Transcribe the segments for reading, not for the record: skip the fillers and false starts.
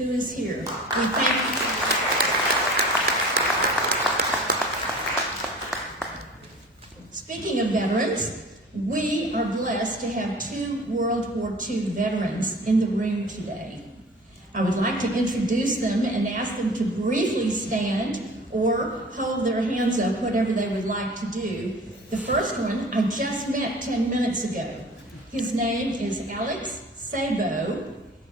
who is here. We thank you. Speaking of veterans, we are blessed to have 2 World War II veterans in the room today. I would like to introduce them and ask them to briefly stand or hold their hands up, whatever they would like to do. The first one I just met 10 minutes ago. His name is Alex Sabo.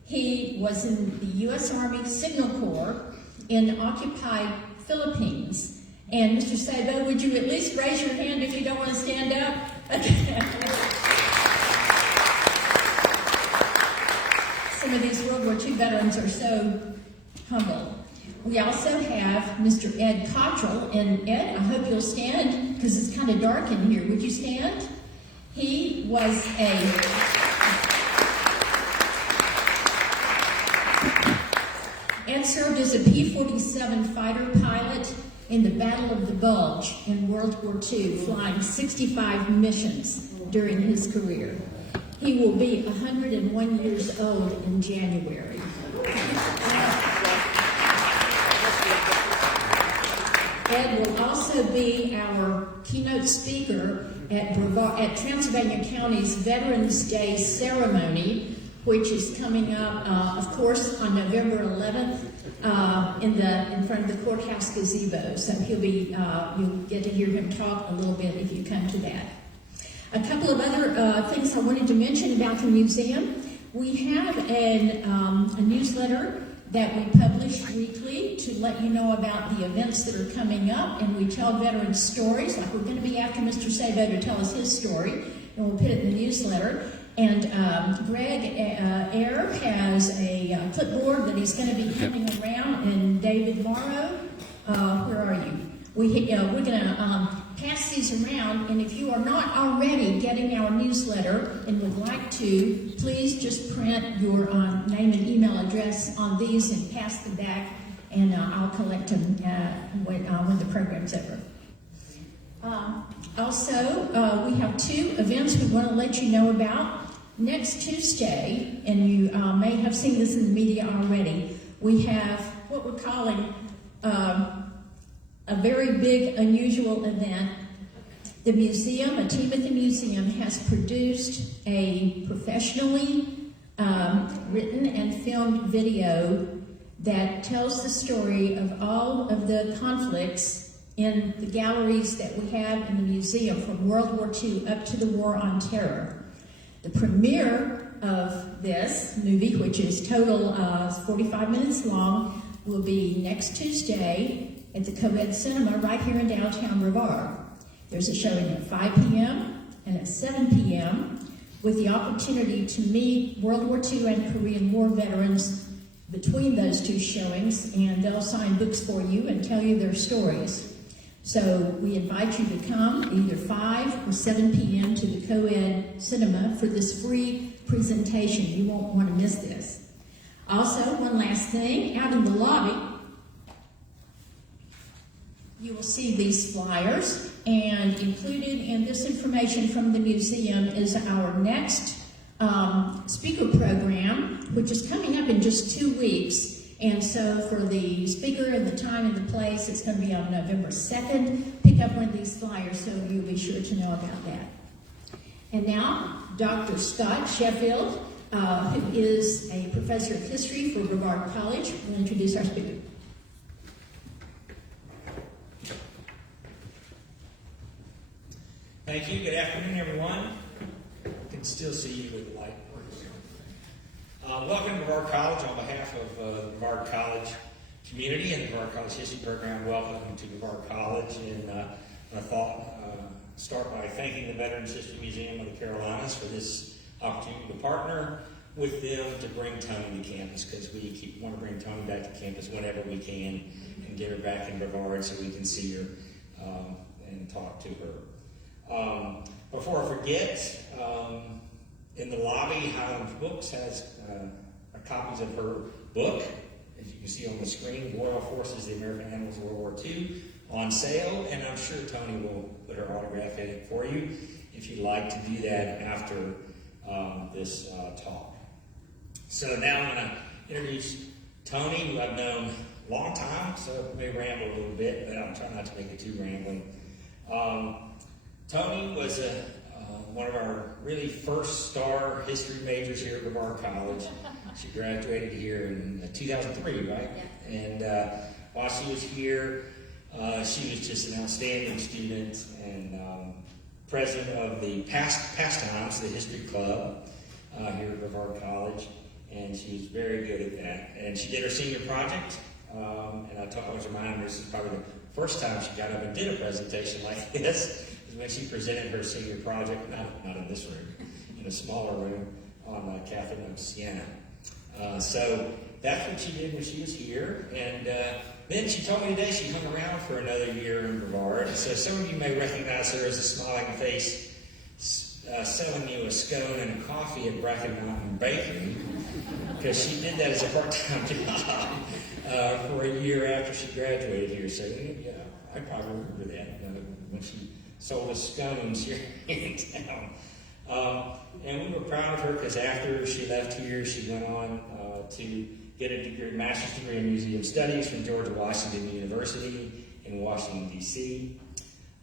He was in the U.S. Army Signal Corps in occupied Philippines. And Mr. Sabo, would you at least raise your hand if you don't want to stand up? Okay. Some of these World War II veterans are so humble. We also have Mr. Ed Cottrell. And Ed, I hope you'll stand because it's kind of dark in here. Would you stand? He was Ed served as a P-47 fighter pilot in the Battle of the Bulge in World War II, flying 65 missions during his career. He will be 101 years old in January. Ed will also be our keynote speaker at Transylvania County's Veterans Day ceremony, which is coming up, of course, on November 11th in front of the courthouse gazebo. So you'll get to hear him talk a little bit if you come to that. A couple of other things I wanted to mention about the museum. We have a newsletter that we publish weekly to let you know about the events that are coming up, and we tell veterans stories, like we're going to be after Mr. Sabo to tell us his story, and we'll put it in the newsletter. And Greg Eyre has a clipboard that he's going to be handing around, and David Morrow, where are you? We're going to pass these around, and if you are not already getting our newsletter and would like to, please just print your name and email address on these and pass them back, and I'll collect them when the program's over. Also, we have 2 events we want to let you know about. Next Tuesday, and you may have seen this in the media already, we have what we're calling a very big, unusual event. The museum, a team at the museum, has produced a professionally written and filmed video that tells the story of all of the conflicts in the galleries that we have in the museum from World War II up to the War on Terror. The premiere of this movie, which is total 45 minutes long, will be next Tuesday at the Co-Ed Cinema right here in downtown Brevard. There's a showing at 5 p.m. and at 7 p.m. with the opportunity to meet World War II and Korean War veterans between those 2 showings, and they'll sign books for you and tell you their stories. So we invite you to come either 5 or 7 p.m. to the Co-Ed Cinema for this free presentation. You won't want to miss this. Also, one last thing, out in the lobby, you will see these flyers, and included in this information from the museum is our next speaker program, which is coming up in just 2 weeks. And so for the speaker and the time and the place, it's going to be on November 2nd. Pick up one of these flyers so you'll be sure to know about that. And now, Dr. Scott Sheffield, who is a professor of history for Brevard College, will introduce our speaker. Thank you. Good afternoon, everyone. I can still see you with the light. Welcome to Brevard College. On behalf of the Brevard College community and the Brevard College History Program, welcome to Brevard College. And I thought start by thanking the Veterans History Museum of the Carolinas for this opportunity to partner with them to bring Toni to campus, because we want to bring Toni back to campus whenever we can and get her back in Brevard so we can see her and talk to her. Before I forget, in the lobby, Highlands Books has copies of her book, as you can see on the screen, Royal Forces, the American Annals of World War II, on sale, and I'm sure Toni will put her autograph in it for you if you'd like to do that after this talk. So now I'm going to introduce Toni, who I've known a long time, so I may ramble a little bit, but I'll try not to make it too rambling. Toni was one of our really first star history majors here at Brevard College. She graduated here in 2003, right? Yeah. And while she was here, she was just an outstanding student and president of the Pastimes, the History Club here at Brevard College, and she was very good at that. And she did her senior project, and I was reminded this is probably the first time she got up and did a presentation like this, is when she presented her senior project, not in this room, in a smaller room on Catherine of Siena. So that's what she did when she was here, and then she told me today she hung around for another year in Brevard. So some of you may recognize her as a smiling face selling you a scone and a coffee at Bracken Mountain Bakery, because she did that as a part-time job for a year after she graduated here. So yeah, I probably remember that when she sold us scones here in town. And we were proud of her because after she left here, she went on to get a master's degree in museum studies from George Washington University in Washington, D.C.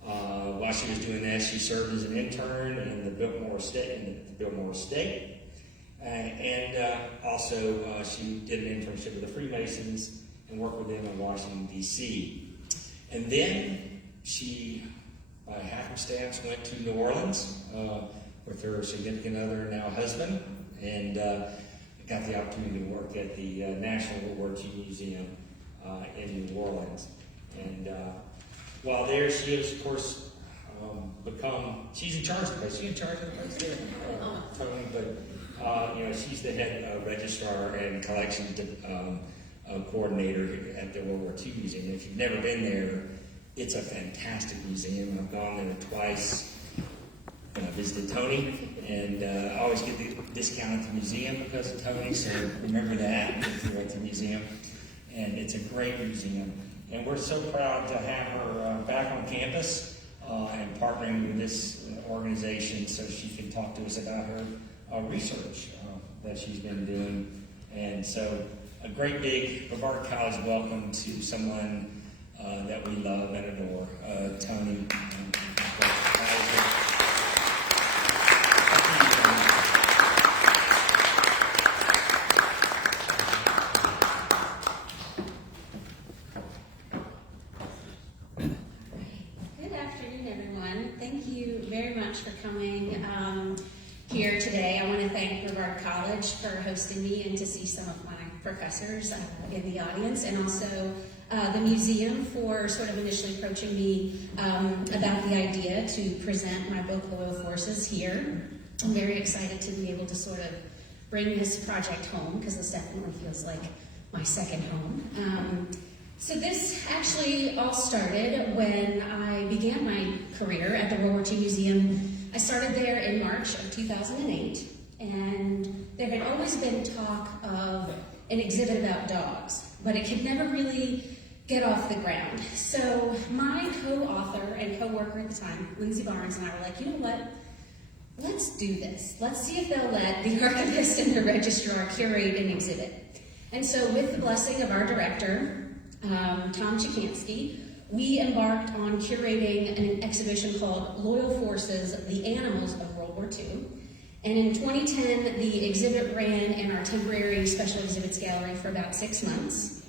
While she was doing that, she served as an intern in the Biltmore Estate. And also she did an internship with the Freemasons and worked with them in Washington, D.C. And then she, by happenstance, went to New Orleans with her significant other and now husband, and got the opportunity to work at the National WWII Museum in New Orleans. And while there, she has, of course, she's in charge of the place. She's in charge of the place there, Toni, but she's the head registrar and collections coordinator at the World War II Museum. If you've never been there, it's a fantastic museum. I've gone there twice. I visited Toni, and I always get the discount at the museum because of Toni, so remember that if you're at the museum. And it's a great museum. And we're so proud to have her back on campus and partnering with this organization so she can talk to us about her research that she's been doing. And so a great big Brevard College welcome to someone that we love and adore, Toni. Here today. I want to thank Brevard College for hosting me and to see some of my professors in the audience, and also the museum for sort of initially approaching me about the idea to present my book, Loyal Forces, here. I'm very excited to be able to sort of bring this project home, because this definitely feels like my second home. So this actually all started when I began my career at the World War II Museum. I started there in March of 2008, and there had always been talk of an exhibit about dogs, but it could never really get off the ground. So my co-author and co-worker at the time, Lindsay Barnes, and I were like, you know what? Let's do this. Let's see if they'll let the archivist and the registrar curate an exhibit. And so with the blessing of our director, Tom Chikansky, we embarked on curating an exhibition called Loyal Forces, the Animals of World War II. And in 2010, the exhibit ran in our temporary special exhibits gallery for about 6 months.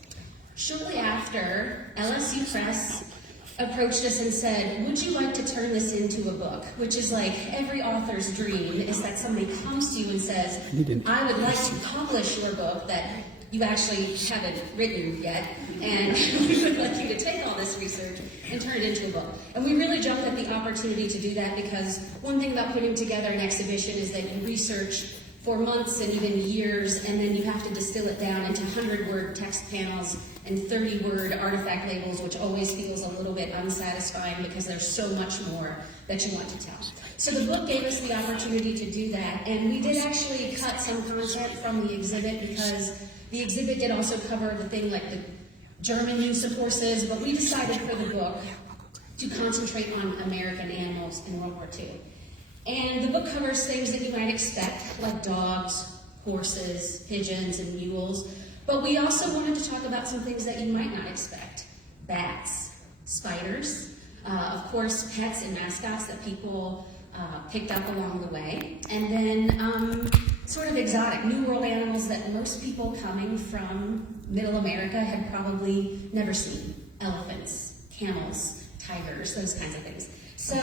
Shortly after, LSU Press approached us and said, would you like to turn this into a book? Which is like every author's dream, is that somebody comes to you and says, I would like to publish your book that you actually haven't written yet, and we would like you to take all this research and turn it into a book. And we really jumped at the opportunity to do that, because one thing about putting together an exhibition is that you research for months and even years, and then you have to distill it down into 100-word text panels and 30-word artifact labels, which always feels a little bit unsatisfying because there's so much more that you want to tell. So the book gave us the opportunity to do that, and we did actually cut some content from the exhibit, because the exhibit did also cover the thing like the German use of horses, but we decided for the book to concentrate on American animals in World War II. And the book covers things that you might expect, like dogs, horses, pigeons, and mules. But we also wanted to talk about some things that you might not expect. Bats, spiders, of course, pets and mascots that people picked up along the way, and then sort of exotic, New World animals that most people coming from Middle America had probably never seen. Elephants, camels, tigers, those kinds of things. So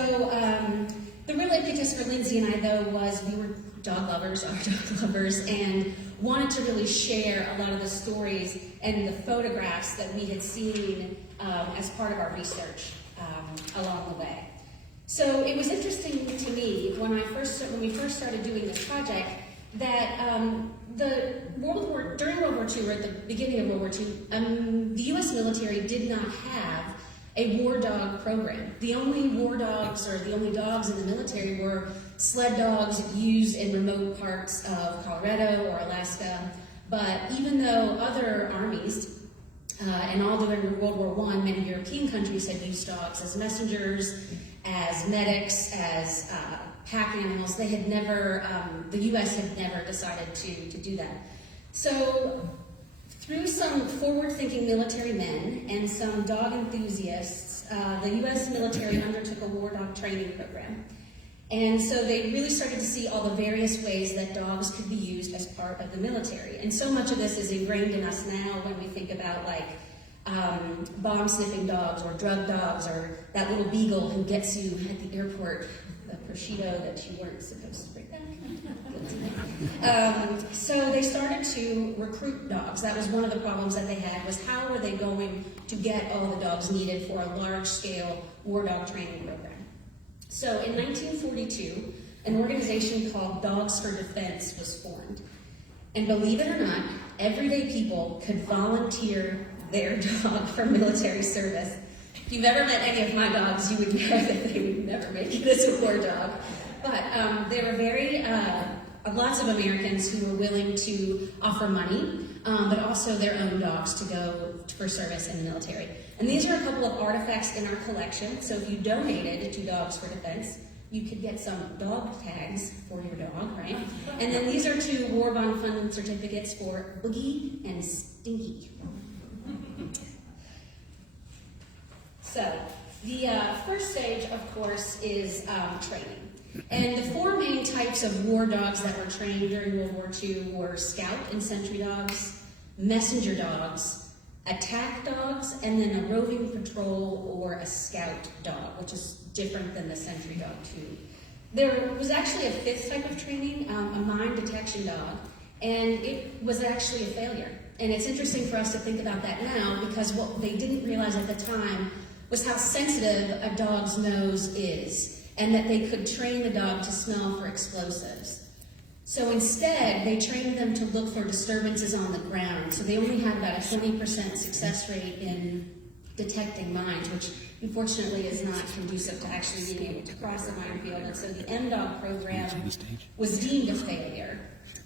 the real impetus for Lindsay and I, though, was we were dog lovers, and wanted to really share a lot of the stories and the photographs that we had seen as part of our research along the way. So it was interesting to me when we first started doing this project that during World War II, or at the beginning of World War II, the U.S. military did not have a war dog program. The only war dogs, or the only dogs in the military, were sled dogs used in remote parts of Colorado or Alaska. But even though other armies, and all during World War I, many European countries had used dogs as messengers, as medics, as pack animals, they had never, the U.S. had never decided to do that. So through some forward-thinking military men and some dog enthusiasts, the U.S. military undertook a war dog training program. And so they really started to see all the various ways that dogs could be used as part of the military. And so much of this is ingrained in us now when we think about bomb-sniffing dogs or drug dogs or that little beagle who gets you at the airport, the prosciutto that you weren't supposed to bring back. So they started to recruit dogs. That was one of the problems that they had, was how were they going to get all the dogs needed for a large-scale war dog training program. So in 1942, an organization called Dogs for Defense was formed. And believe it or not, everyday people could volunteer their dog for military service. If you've ever met any of my dogs, you would know that they would never make it as a war dog. But there were lots of Americans who were willing to offer money, but also their own dogs to go for service in the military. And these are a couple of artifacts in our collection. So if you donated to Dogs for Defense, you could get some dog tags for your dog, right? And then these are 2 War Bond Fund certificates for Boogie and Stinky. So the first stage, of course, is training. And the 4 main types of war dogs that were trained during World War II were scout and sentry dogs, messenger dogs, attack dogs, and then a roving patrol or a scout dog, which is different than the sentry dog too. There was actually a 5th type of training, a mine detection dog, and it was actually a failure. And it's interesting for us to think about that now, because what they didn't realize at the time was how sensitive a dog's nose is, and that they could train the dog to smell for explosives. So instead, they trained them to look for disturbances on the ground. So they only had about a 20% success rate in detecting mines, which unfortunately is not conducive to actually being able to cross the minefield. And so the M-Dog program was deemed a failure.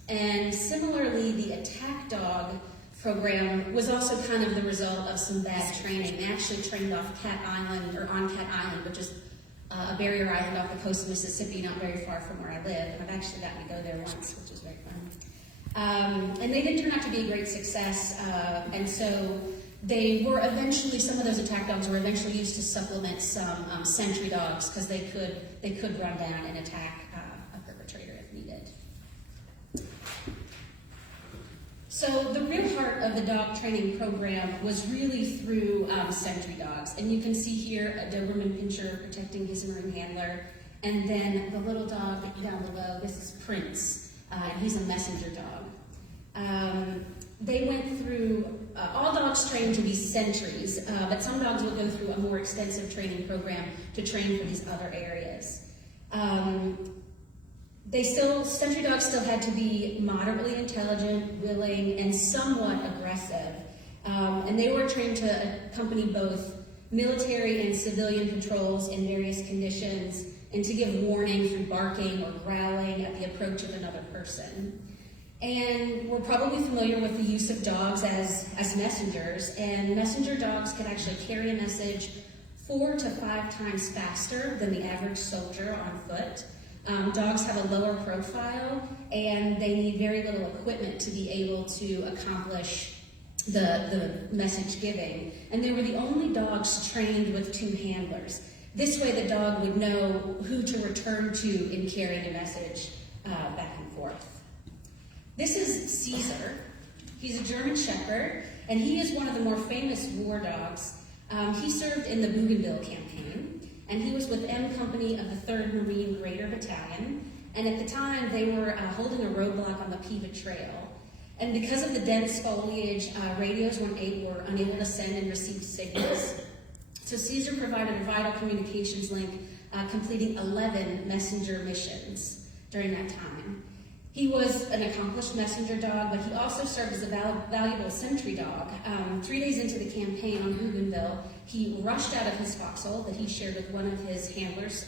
And similarly, the attack dog program was also kind of the result of some bad training. They actually trained off Cat Island, or on Cat Island, which is a barrier island off the coast of Mississippi, not very far from where I live. And I've actually gotten to go there once, which is very fun. And they didn't turn out to be a great success, and so they were eventually, some of those attack dogs were eventually used to supplement some sentry dogs, because they could run down and attack a perpetrator if needed. So the real heart of the dog training program was really through sentry dogs. And you can see here a Doberman Pinscher protecting his marine handler. And then the little dog down below, this is Prince. He's a messenger dog. They went through, all dogs trained to be sentries, but some dogs will go through a more extensive training program to train for these other areas. Sentry dogs still had to be moderately intelligent, willing, and somewhat aggressive. And they were trained to accompany both military and civilian patrols in various conditions, and to give warning through barking or growling at the approach of another person. And we're probably familiar with the use of dogs as messengers, and messenger dogs can actually carry a message 4 to 5 times faster than the average soldier on foot. Dogs have a lower profile, and they need very little equipment to be able to accomplish the message giving, and they were the only dogs trained with 2 handlers. This way the dog would know who to return to in carrying a message back and forth. This is Caesar. He's a German Shepherd, and he is one of the more famous war dogs. He served in the Bougainville campaign, and he was with M Company of the 3rd Marine Greater Battalion, and at the time they were holding a roadblock on the Piva Trail. And because of the dense foliage, radios were unable to send and receive signals. So Caesar provided a vital communications link, completing 11 messenger missions during that time. He was an accomplished messenger dog, but he also served as a valuable sentry dog. 3 days into the campaign on Bougainville, he rushed out of his foxhole that he shared with one of his handlers,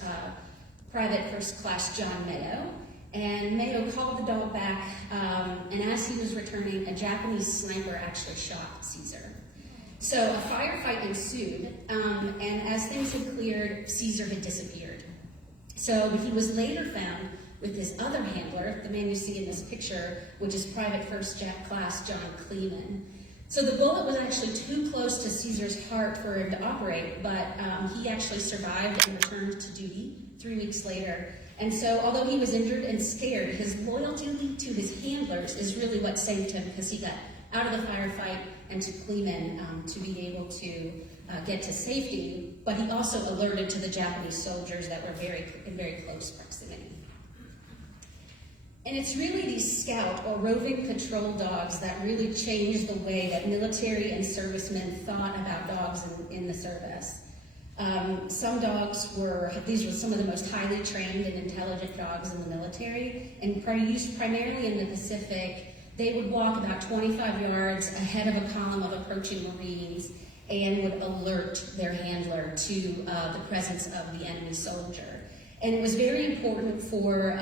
Private First Class John Mayo. And Mayo called the dog back, and as he was returning, a Japanese sniper actually shot Caesar. So a firefight ensued, and as things had cleared, Caesar had disappeared. So he was later found with his other handler, the man you see in this picture, which is Private First Class John Kleeman. So the bullet was actually too close to Caesar's heart for him to operate, but he actually survived and returned to duty 3 weeks later. And so, although he was injured and scared, his loyalty to his handlers is really what saved him, because he got out of the firefight and to Kleeman to be able to get to safety. But he also alerted to the Japanese soldiers that were in very close proximity. And it's really these scout or roving patrol dogs that really changed the way that military and servicemen thought about dogs in the service. These were some of the most highly trained and intelligent dogs in the military, and used primarily in the Pacific. They would walk about 25 yards ahead of a column of approaching Marines and would alert their handler to the presence of the enemy soldier. And it was very important for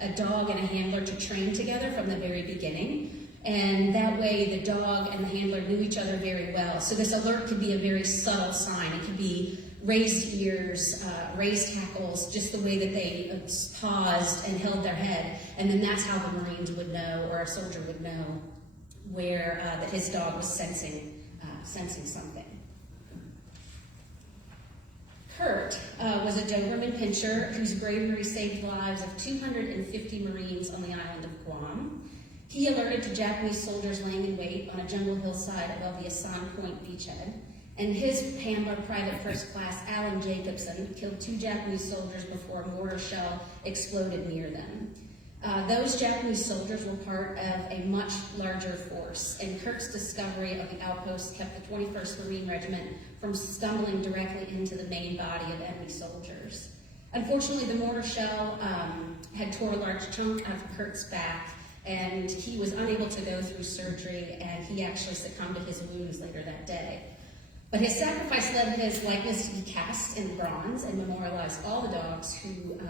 a dog and a handler to train together from the very beginning. And that way the dog and the handler knew each other very well. So this alert could be a very subtle sign. It could be raised ears, raised hackles, just the way that they paused and held their head. And then that's how the Marines would know, or a soldier would know, where that his dog was sensing something. Kurt was a Doberman pinscher whose bravery saved the lives of 250 Marines on the island of Guam. He alerted to Japanese soldiers laying in wait on a jungle hillside above the Asan Point beachhead, and his handler, Private First Class Alan Jacobson, killed 2 Japanese soldiers before a mortar shell exploded near them. Those Japanese soldiers were part of a much larger force, and Kurt's discovery of the outpost kept the 21st Marine Regiment from stumbling directly into the main body of enemy soldiers. Unfortunately, the mortar shell had tore a large chunk out of Kurt's back, and he was unable to go through surgery, and he actually succumbed to his wounds later that day. But his sacrifice led his likeness to be cast in bronze and memorialized all the dogs who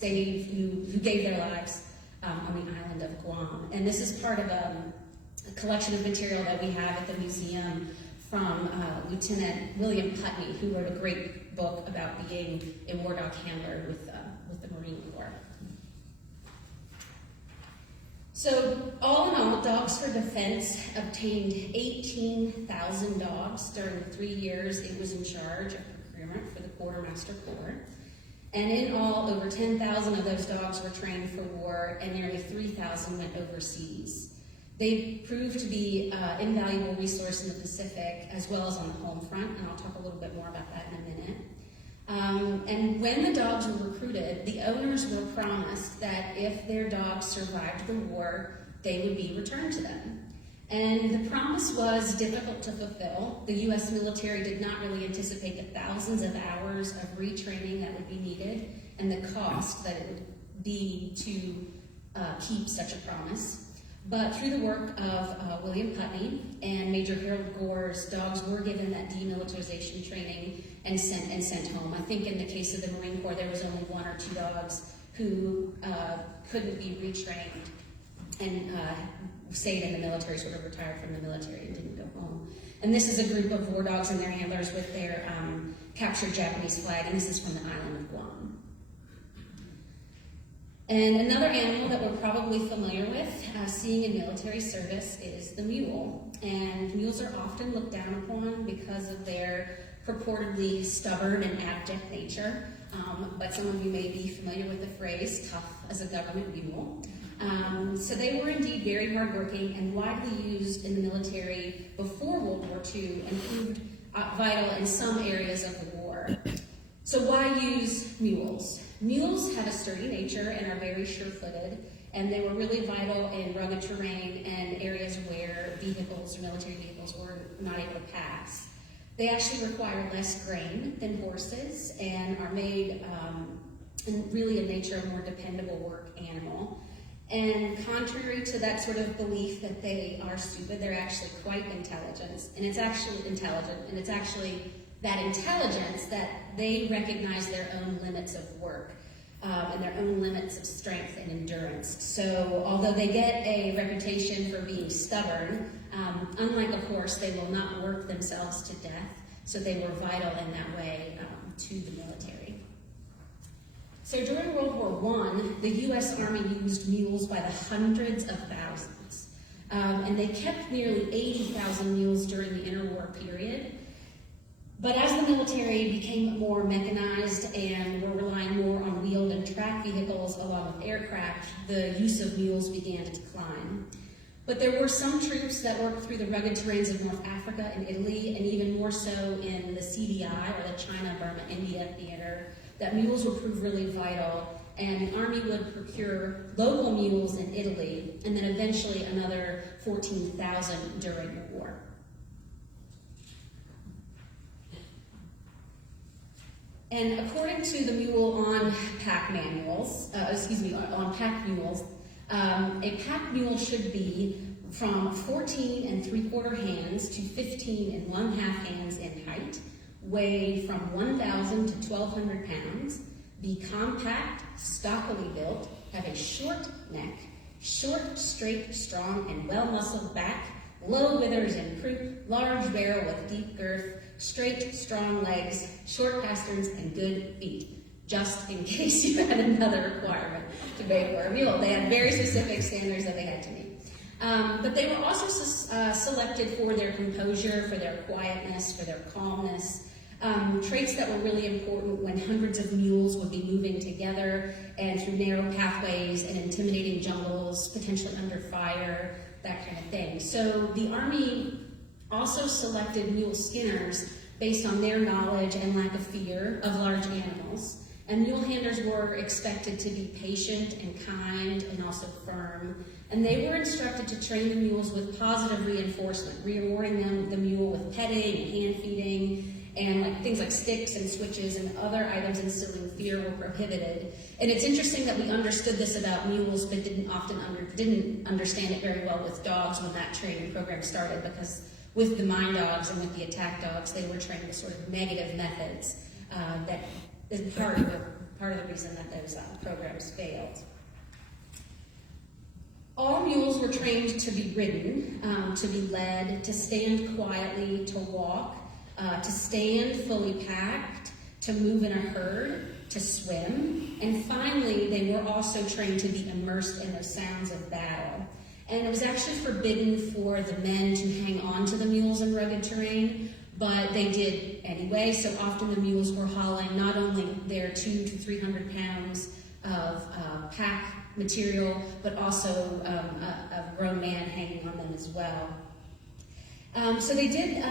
gave their lives on the island of Guam. And this is part of a collection of material that we have at the museum from Lieutenant William Putney, who wrote a great book about being a war dog handler with the Marine Corps. So, all in all, Dogs for Defense obtained 18,000 dogs during the 3 years it was in charge of procurement for the Quartermaster Corps. And in all, over 10,000 of those dogs were trained for war, and nearly 3,000 went overseas. They proved to be an invaluable resource in the Pacific, as well as on the home front, and I'll talk a little bit more about that in a minute. And when the dogs were recruited, the owners were promised that if their dogs survived the war, they would be returned to them. And the promise was difficult to fulfill. The U.S. military did not really anticipate the thousands of hours of retraining that would be needed and the cost that it would be to keep such a promise. But through the work of William Putney and Major Harold Gore's, dogs were given that demilitarization training and sent home. I think in the case of the Marine Corps, there was only 1 or 2 dogs who couldn't be retrained and stayed in the military, sort of retired from the military and didn't go home. And this is a group of war dogs and their handlers with their captured Japanese flag, and this is from the island of Guam. And another animal that we're probably familiar with, seeing in military service, is the mule. And mules are often looked down upon because of their purportedly stubborn and abject nature. But some of you may be familiar with the phrase, tough as a government mule. So they were indeed very hardworking and widely used in the military before World War II and proved vital in some areas of the war. So why use mules? Mules have a sturdy nature and are very sure-footed, and they were really vital in rugged terrain and areas where military vehicles were not able to pass. They actually require less grain than horses and are made in really in nature a more dependable work animal. And contrary to that sort of belief that they are stupid, they're actually quite intelligent. And it's actually that intelligence that they recognize their own limits of work and their own limits of strength and endurance. So although they get a reputation for being stubborn, unlike a horse, they will not work themselves to death. So they were vital in that way to the military. So during World War I, the U.S. Army used mules by the hundreds of thousands. And they kept nearly 80,000 mules during the interwar period. But as the military became more mechanized and were relying more on wheeled and tracked vehicles along with aircraft, the use of mules began to decline. But there were some troops that worked through the rugged terrains of North Africa and Italy, and even more so in the CDI, or the China, Burma, India theater, that mules would prove really vital, and the Army would procure local mules in Italy, and then eventually another 14,000 during the war. And according to the mule on pack manuals, on pack mules, a pack mule should be from 14 3/4 hands to 15 1/2 hands in height, weigh from 1,000 to 1,200 pounds, be compact, stockily built, have a short neck, short, straight, strong, and well-muscled back, low withers and croup, large barrel with deep girth, straight, strong legs, short pasterns, and good feet, just in case you had another requirement to pay for a mule. They had very specific standards that they had to meet. But they were also selected for their composure, for their quietness, for their calmness, traits that were really important when hundreds of mules would be moving together and through narrow pathways and intimidating jungles, potentially under fire, that kind of thing. So the Army also selected mule skinners based on their knowledge and lack of fear of large animals. And mule handlers were expected to be patient and kind and also firm. And they were instructed to train the mules with positive reinforcement, rewarding the mule with petting and hand feeding, and things like sticks and switches and other items instilling fear were prohibited. And it's interesting that we understood this about mules, but didn't understand it very well with dogs when that training program started, because with the mine dogs and with the attack dogs, they were trained with sort of negative methods that is part of the reason that those programs failed. All mules were trained to be ridden, to be led, to stand quietly, to walk, to stand fully packed, to move in a herd, to swim, and finally they were also trained to be immersed in the sounds of battle. And it was actually forbidden for the men to hang on to the mules in rugged terrain, but they did anyway. So often the mules were hauling not only their 200 to 300 pounds of pack material, but also a grown man hanging on them as well. So they did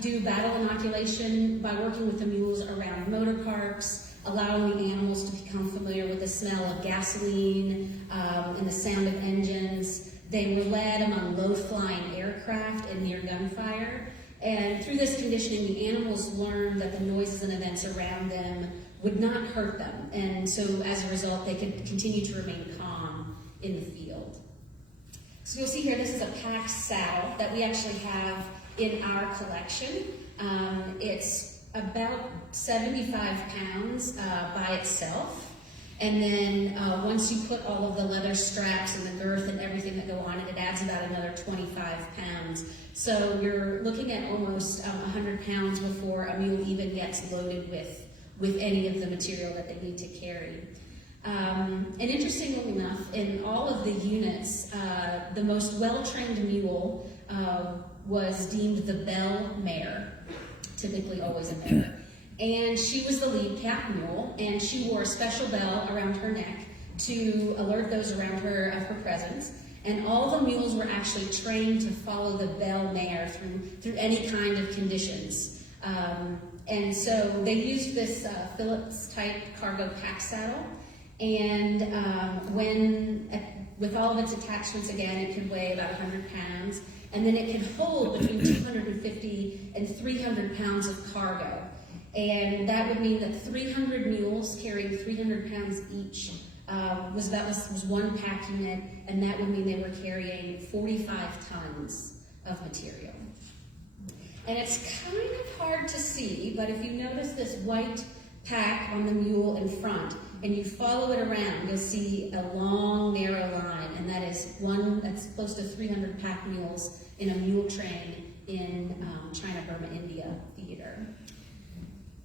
do battle inoculation by working with the mules around motor parks, allowing the animals to become familiar with the smell of gasoline and the sound of engines. They were led among low-flying aircraft and near gunfire. And through this conditioning, the animals learned that the noises and events around them would not hurt them. And so as a result, they could continue to remain calm in the field. So you'll see here, this is a pack saddle that we actually have in our collection. It's about 75 pounds by itself. And then once you put all of the leather straps and the girth and everything that go on it, it adds about another 25 pounds. So you're looking at almost 100 pounds before a mule even gets loaded with any of the material that they need to carry. And interestingly enough, in all of the units, the most well-trained mule was deemed the bell mare, typically always a mare. And she was the lead pack mule, and she wore a special bell around her neck to alert those around her of her presence. And all the mules were actually trained to follow the bell mare through any kind of conditions. And so they used this Phillips-type cargo pack saddle, and with all of its attachments, again, it could weigh about 100 pounds, and then it could hold between 250 and 300 pounds of cargo. And that would mean that 300 mules carrying 300 pounds each was one pack unit, and that would mean they were carrying 45 tons of material. And it's kind of hard to see, but if you notice this white pack on the mule in front, and you follow it around, you'll see a long, narrow line, and that is one that's close to 300 pack mules in a mule train in China, Burma, India theater.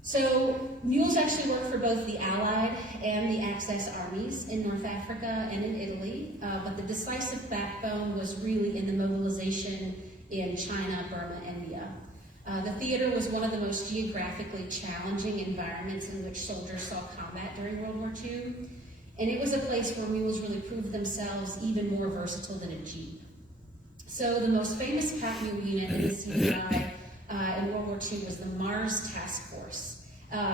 So mules actually worked for both the Allied and the Axis armies in North Africa and in Italy, but the decisive backbone was really in the mobilization in China, Burma, India. The theater was one of the most geographically challenging environments in which soldiers saw combat during World War II, and it was a place where mules really proved themselves even more versatile than a jeep. So the most famous pack mule unit in the CDI in World War II was the Mars Task Force.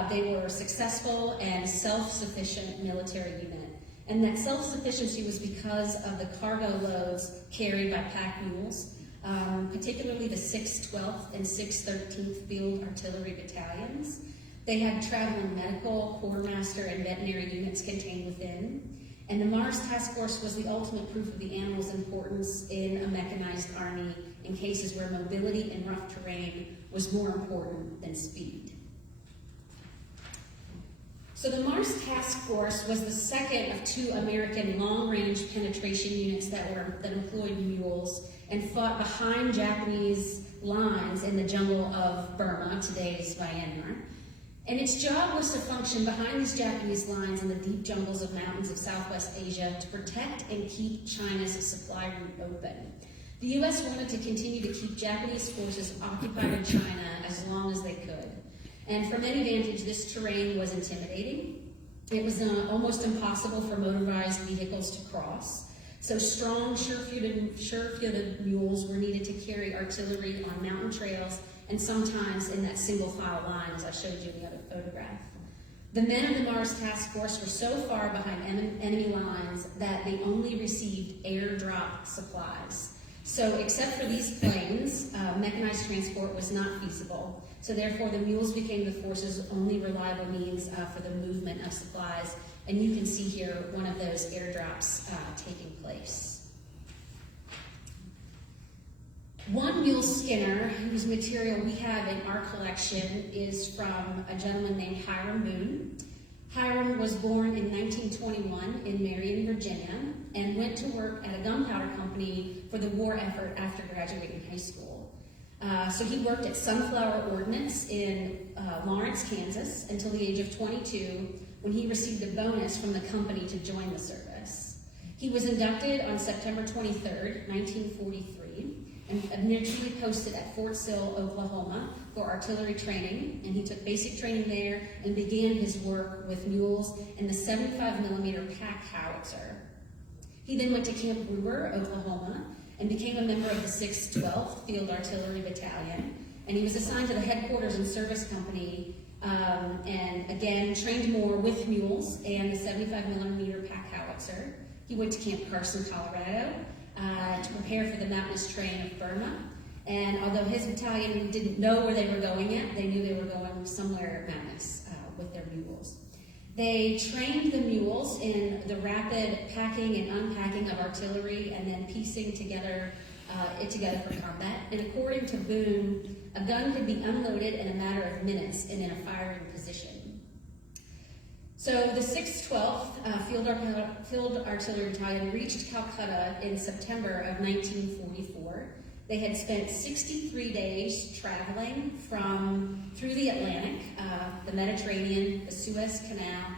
They were a successful and self-sufficient military unit, and that self-sufficiency was because of the cargo loads carried by pack mules. Particularly the 6th, 12th, and 6th, 13th Field Artillery Battalions. They had traveling medical, quartermaster, and veterinary units contained within. And the Mars Task Force was the ultimate proof of the animal's importance in a mechanized army in cases where mobility in rough terrain was more important than speed. So the Mars Task Force was the second of two American long-range penetration units that employed mules and fought behind Japanese lines in the jungle of Burma, today's Myanmar. And its job was to function behind these Japanese lines in the deep jungles of mountains of Southwest Asia to protect and keep China's supply route open. The U.S. wanted to continue to keep Japanese forces occupied in China as long as they could. And from any vantage, this terrain was intimidating. It was almost impossible for motorized vehicles to cross. So strong, sure-footed mules were needed to carry artillery on mountain trails and sometimes in that single-file line, as I showed you in the other photograph. The men of the Mars Task Force were so far behind enemy lines that they only received airdrop supplies. So except for these planes, mechanized transport was not feasible. So therefore, the mules became the force's only reliable means for the movement of supplies. And you can see here one of those airdrops taking place. One mule skinner, whose material we have in our collection, is from a gentleman named Hiram Boone. Hiram was born in 1921 in Marion, Virginia, and went to work at a gunpowder company for the war effort after graduating high school. So he worked at Sunflower Ordnance in Lawrence, Kansas, until the age of 22, when he received a bonus from the company to join the service. He was inducted on September 23rd, 1943, and initially posted at Fort Sill, Oklahoma, for artillery training, and he took basic training there and began his work with mules and the 75mm pack howitzer. He then went to Camp Brewer, Oklahoma, and became a member of the 6th 12th Field Artillery Battalion, and he was assigned to the headquarters and service company, and again trained more with mules and the 75mm pack howitzer. He went to Camp Carson, Colorado, to prepare for the mountainous terrain of Burma. And although his battalion didn't know where they were going yet, they knew they were going somewhere mountainous with their mules. They trained the mules in the rapid packing and unpacking of artillery and then piecing it together for combat. And according to Boone, a gun could be unloaded in a matter of minutes and in a firing position. So the 6th 12th Field Artillery Battalion reached Calcutta in September of 1944. They had spent 63 days traveling through the Atlantic, the Mediterranean, the Suez Canal,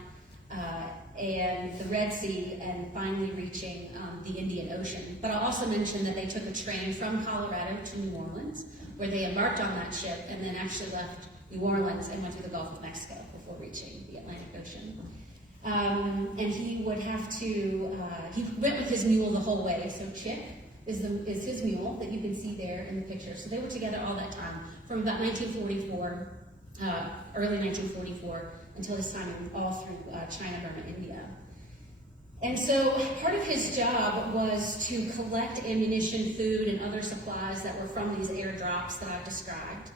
and the Red Sea, and finally reaching the Indian Ocean. But I'll also mention that they took a train from Colorado to New Orleans, where they embarked on that ship and then actually left New Orleans and went through the Gulf of Mexico before reaching the Atlantic Ocean. And he would have to, he went with his mule the whole way. So Chick is his mule that you can see there in the picture. So they were together all that time, from about 1944, early 1944, until his time all through China, Burma, India. And so part of his job was to collect ammunition, food, and other supplies that were from these airdrops that I've described.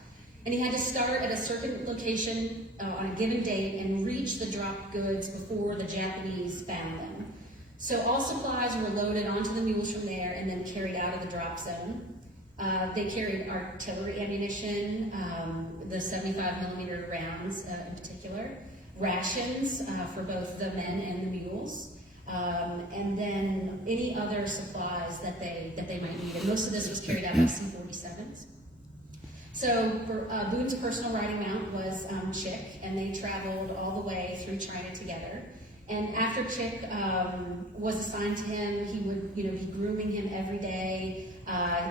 And he had to start at a certain location on a given date and reach the dropped goods before the Japanese found them. So all supplies were loaded onto the mules from there and then carried out of the drop zone. They carried artillery ammunition, the 75 millimeter rounds in particular, rations for both the men and the mules, and then any other supplies that they might need. And most of this was carried out by C-47s. So Boone's personal riding mount was Chick, and they traveled all the way through China together. And after Chick was assigned to him, he would be grooming him every day,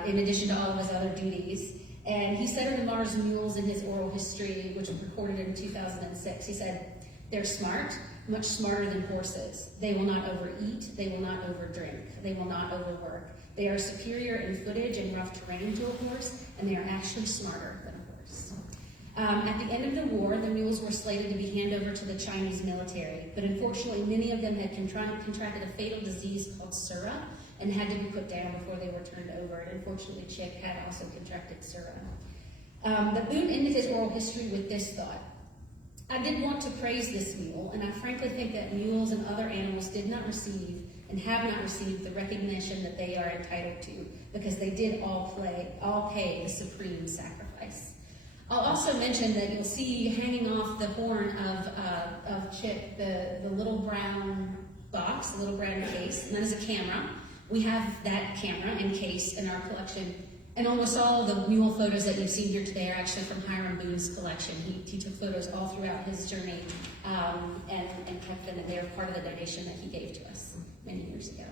in addition to all of his other duties. And he said of the Mars mules in his oral history, which was recorded in 2006, he said, "They're smart, much smarter than horses. They will not overeat, they will not overdrink, they will not overwork. They are superior in footage and rough terrain to a horse, and they are actually smarter than a horse." At the end of the war, the mules were slated to be handed over to the Chinese military, but unfortunately many of them had contracted a fatal disease called Sura and had to be put down before they were turned over. And unfortunately, Chick had also contracted Sura. But Boone ended his oral history with this thought: "I did want to praise this mule, and I frankly think that mules and other animals did not receive and have not received the recognition that they are entitled to, because they did all pay the supreme sacrifice." I'll also mention that you'll see hanging off the horn of Chick the little brown box, the little brown case, and that is a camera. We have that camera and case in our collection, and almost all of the mule photos that you've seen here today are actually from Hiram Boone's collection. He took photos all throughout his journey and kept them, and they are part of the donation that he gave to us many years ago.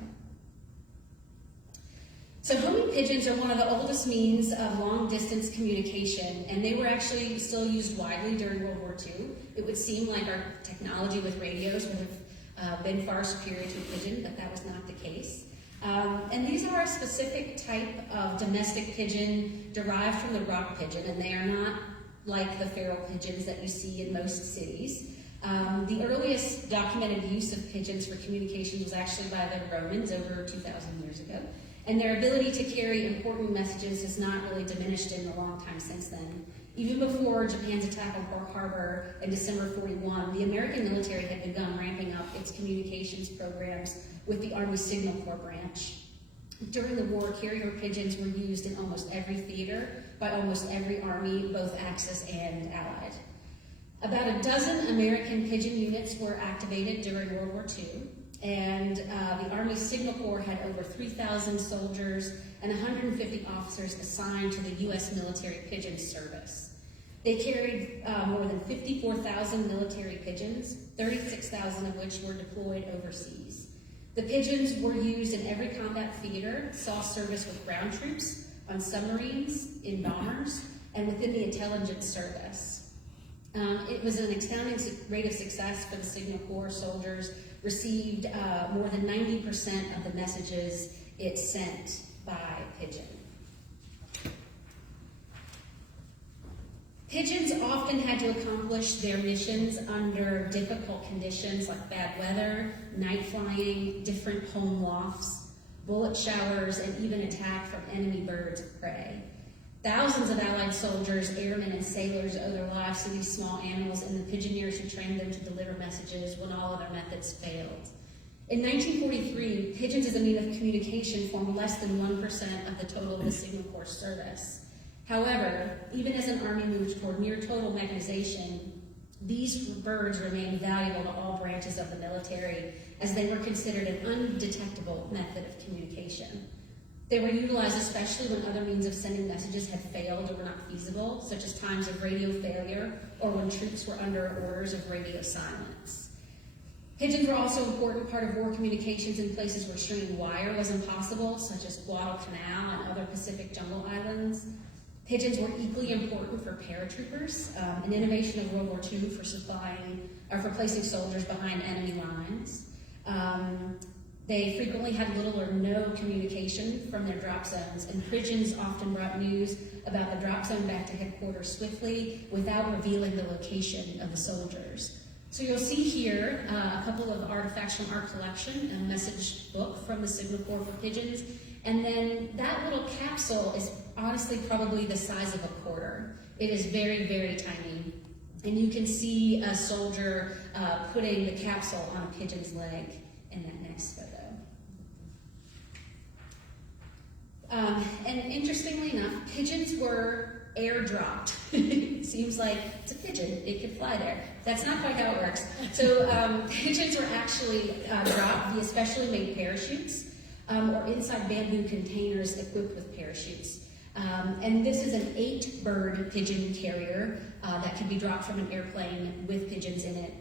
So homing pigeons are one of the oldest means of long-distance communication, and they were actually still used widely during World War II. It would seem like our technology with radios would have been far superior to a pigeon, but that was not the case. And these are a specific type of domestic pigeon derived from the rock pigeon, and they are not like the feral pigeons that you see in most cities. The earliest documented use of pigeons for communication was actually by the Romans over 2,000 years ago, and their ability to carry important messages has not really diminished in the long time since then. Even before Japan's attack on Pearl Harbor in December 41, the American military had begun ramping up its communications programs with the Army Signal Corps branch. During the war, carrier pigeons were used in almost every theater by almost every army, both Axis and Allied. About a dozen American pigeon units were activated during World War II, and the Army Signal Corps had over 3,000 soldiers and 150 officers assigned to the U.S. military pigeon service. They carried more than 54,000 military pigeons, 36,000 of which were deployed overseas. The pigeons were used in every combat theater, saw service with ground troops, on submarines, in bombers, and within the intelligence service. It was an astounding rate of success for the Signal Corps. Soldiers received more than 90% of the messages it sent by pigeon. Pigeons often had to accomplish their missions under difficult conditions like bad weather, night flying, different home lofts, bullet showers, and even attack from enemy birds of prey. Thousands of Allied soldiers, airmen, and sailors owe their lives to these small animals and the pigeoneers who trained them to deliver messages when all other methods failed. In 1943, pigeons as a means of communication formed less than 1% of the total of the Signal Corps service. However, even as an army moved toward near total mechanization, these birds remained valuable to all branches of the military as they were considered an undetectable method of communication. They were utilized especially when other means of sending messages had failed or were not feasible, such as times of radio failure or when troops were under orders of radio silence. Pigeons were also an important part of war communications in places where stringing wire was impossible, such as Guadalcanal and other Pacific jungle islands. Pigeons were equally important for paratroopers, an innovation of World War II for placing soldiers behind enemy lines. They frequently had little or no communication from their drop zones, and pigeons often brought news about the drop zone back to headquarters swiftly without revealing the location of the soldiers. So you'll see here a couple of artifacts from our collection, a message book from the Signal Corps for pigeons, and then that little capsule is honestly probably the size of a quarter. It is very, very tiny. And you can see a soldier putting the capsule on a pigeon's leg in that next photo. And interestingly enough, pigeons were airdropped. It seems like it's a pigeon, it could fly there. That's not quite how it works. So pigeons were actually dropped via specially made parachutes or inside bamboo containers equipped with parachutes. And this is an 8-bird pigeon carrier that can be dropped from an airplane with pigeons in it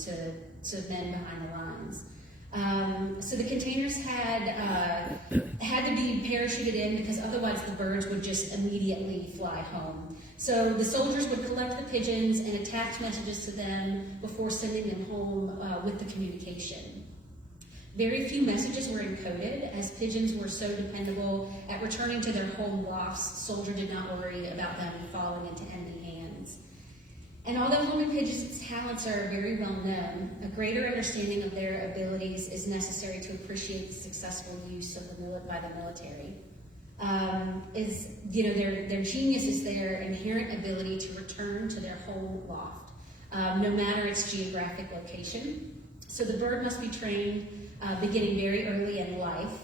to men behind the lines. So the containers had to be parachuted in because otherwise the birds would just immediately fly home. So the soldiers would collect the pigeons and attach messages to them before sending them home with the communication. Very few messages were encoded, as pigeons were so dependable at returning to their home lofts. Soldiers did not worry about them falling into enemy hands. And although homing pigeons' talents are very well known, a greater understanding of their abilities is necessary to appreciate the successful use of by the military. Their genius is their inherent ability to return to their home loft, no matter its geographic location. So the bird must be trained beginning very early in life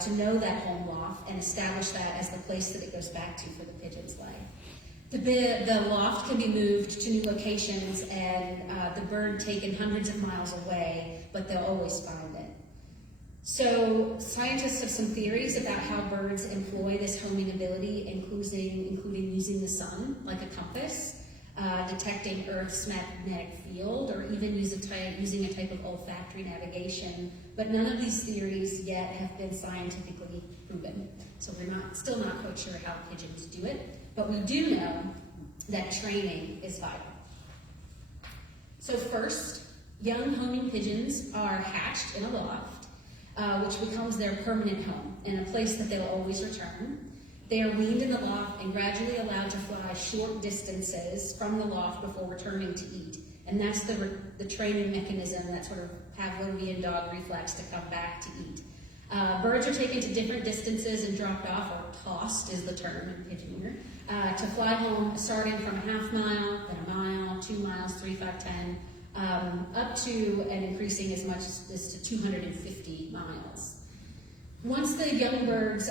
to know that home loft and establish that as the place that it goes back to for the pigeon's life. The loft can be moved to new locations and the bird taken hundreds of miles away, but they'll always find it. So scientists have some theories about how birds employ this homing ability, including using the sun like a compass, detecting Earth's magnetic field, or even using a type of olfactory navigation. But none of these theories yet have been scientifically proven. So we're still not quite sure how pigeons do it, but we do know that training is vital. So first, young homing pigeons are hatched in a loft, which becomes their permanent home and a place that they'll always return. They are weaned in the loft and gradually allowed to fly short distances from the loft before returning to eat. And that's the training mechanism, that sort of Pavlovian dog reflex to come back to eat. Birds are taken to different distances and dropped off, or tossed is the term in pigeon here, to fly home starting from a half mile, then a mile, 2 miles, 3, 5, 10, up to and increasing as much as to 250 miles. Once the young birds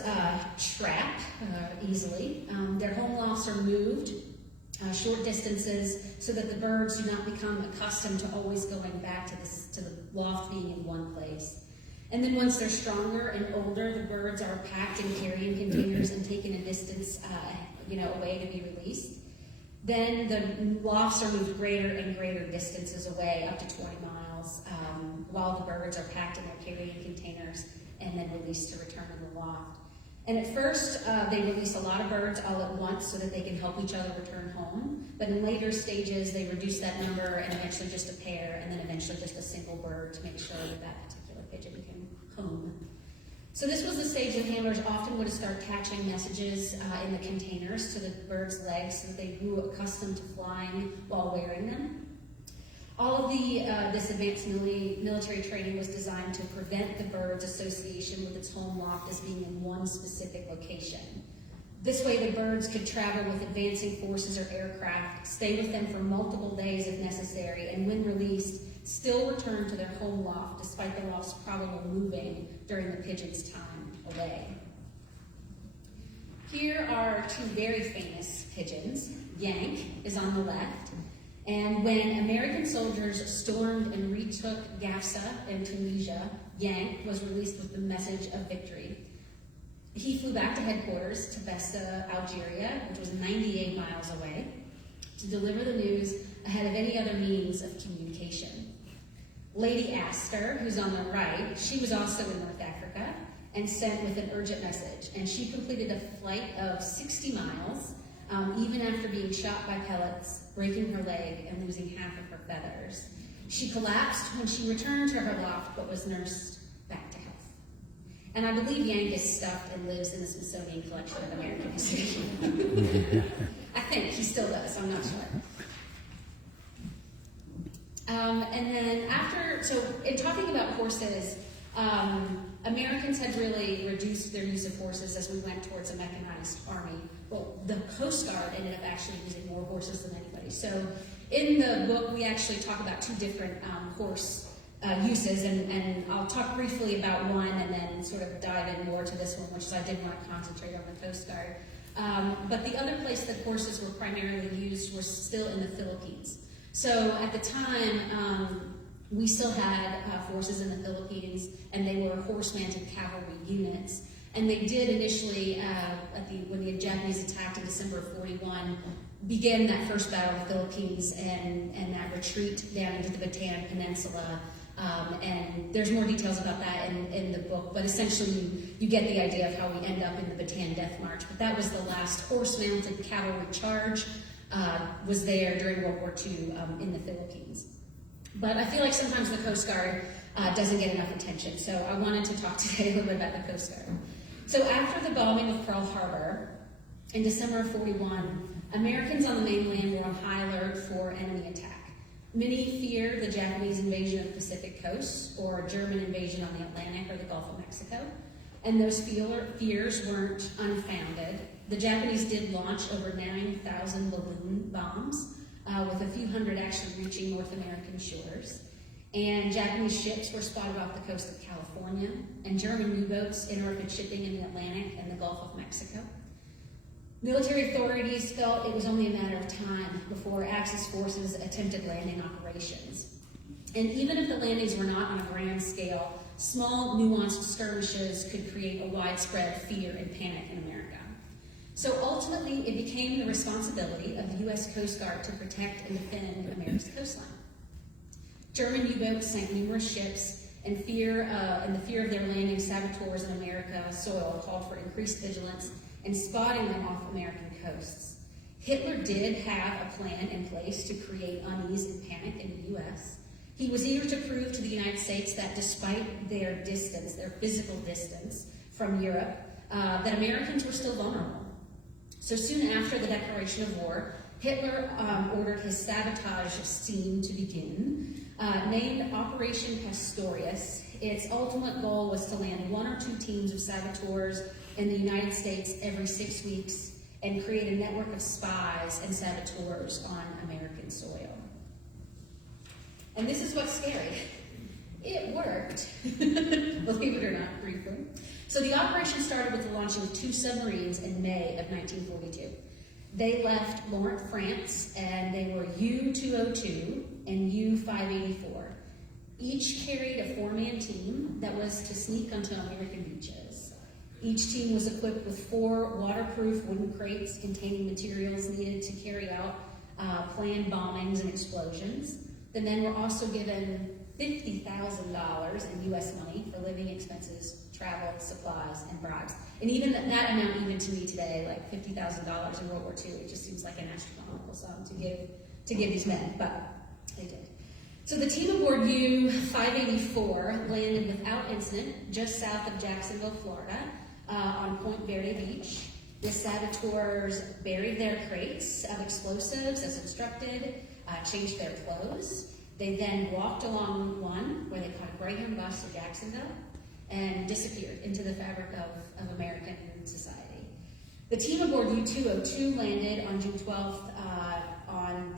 trap easily, their home lofts are moved short distances so that the birds do not become accustomed to always going back to the loft being in one place. And then once they're stronger and older, the birds are packed in carrying containers and taken a distance away to be released. Then the lofts are moved greater and greater distances away, up to 20 miles, while the birds are packed in their carrying containers and then released to return to the loft. And at first, they release a lot of birds all at once so that they can help each other return home. But in later stages, they reduce that number and eventually just a pair, and then eventually just a single bird to make sure that that particular pigeon can home. So this was the stage that handlers often would start attaching messages in the containers to the bird's legs so that they grew accustomed to flying while wearing them. All of this advanced military training was designed to prevent the bird's association with its home loft as being in one specific location. This way the birds could travel with advancing forces or aircraft, stay with them for multiple days if necessary, and when released, still return to their home loft despite the loft's probable moving during the pigeon's time away. Here are 2 very famous pigeons. Yank is on the left. And when American soldiers stormed and retook Gafsa in Tunisia, Yank was released with the message of victory. He flew back to headquarters to Bessa, Algeria, which was 98 miles away, to deliver the news ahead of any other means of communication. Lady Astor, who's on the right, she was also in North Africa and sent with an urgent message. And she completed a flight of 60 miles, even after being shot by pellets, breaking her leg and losing half of her feathers. She collapsed when she returned to her loft, but was nursed back to health. And I believe Yank is stuffed and lives in the Smithsonian Collection of American History. I think he still does, I'm not sure. And then so in talking about horses, Americans had really reduced their use of horses as we went towards a mechanized army. Well, the Coast Guard ended up actually using more horses than anybody. So in the book, we actually talk about two different horse uses, and I'll talk briefly about one and then sort of dive in more to this one, which is I did want to concentrate on the Coast Guard. But the other place that horses were primarily used was still in the Philippines. So at the time, we still had forces in the Philippines, and they were horse-mounted cavalry units. And they did initially, when the Japanese attacked in December of 41, begin that first battle of the Philippines and that retreat down into the Bataan Peninsula. And there's more details about that in the book, but essentially you get the idea of how we end up in the Bataan Death March. But that was the last horse-mounted cavalry charge, was there during World War II in the Philippines. But I feel like sometimes the Coast Guard doesn't get enough attention, so I wanted to talk today a little bit about the Coast Guard. So after the bombing of Pearl Harbor in December of 41, Americans on the mainland were on high alert for enemy attack. Many feared the Japanese invasion of the Pacific coast or German invasion on the Atlantic or the Gulf of Mexico, and those fears weren't unfounded. The Japanese did launch over 9,000 balloon bombs, with a few hundred actually reaching North American shores. And Japanese ships were spotted off the coast of California, and German U-boats interrupted shipping in the Atlantic and the Gulf of Mexico. Military authorities felt it was only a matter of time before Axis forces attempted landing operations. And even if the landings were not on a grand scale, small, nuanced skirmishes could create a widespread fear and panic in America. So ultimately, it became the responsibility of the U.S. Coast Guard to protect and defend America's coastline. German U-boats sank numerous ships, and the fear of their landing saboteurs in America's soil called for increased vigilance and spotting them off American coasts. Hitler did have a plan in place to create unease and panic in the U.S. He was eager to prove to the United States that despite their distance, their physical distance from Europe, that Americans were still vulnerable. So soon after the declaration of war, Hitler ordered his sabotage scheme to begin. Named Operation Pastorius, its ultimate goal was to land 1 or 2 teams of saboteurs in the United States every 6 weeks and create a network of spies and saboteurs on American soil. And this is what's scary. It worked, believe it or not, briefly. So the operation started with the launching of 2 submarines in May of 1942. They left Lorient, France, and they were U-202 and U-584. Each carried a 4-man team that was to sneak onto American beaches. Each team was equipped with 4 waterproof wooden crates containing materials needed to carry out planned bombings and explosions. The men were also given $50,000 in U.S. money for living expenses, travel, supplies, and bribes. And even that amount, even to me today, like $50,000 in World War II, it just seems like an astronomical sum to give these men, but they did. So the team aboard U-584 landed without incident just south of Jacksonville, Florida, on Point Verde Beach. The saboteurs buried their crates of explosives as instructed, changed their clothes. They then walked along one where they caught a Greyhound bus to Jacksonville and disappeared into the fabric of American society. The team aboard U-202 landed on June 12th on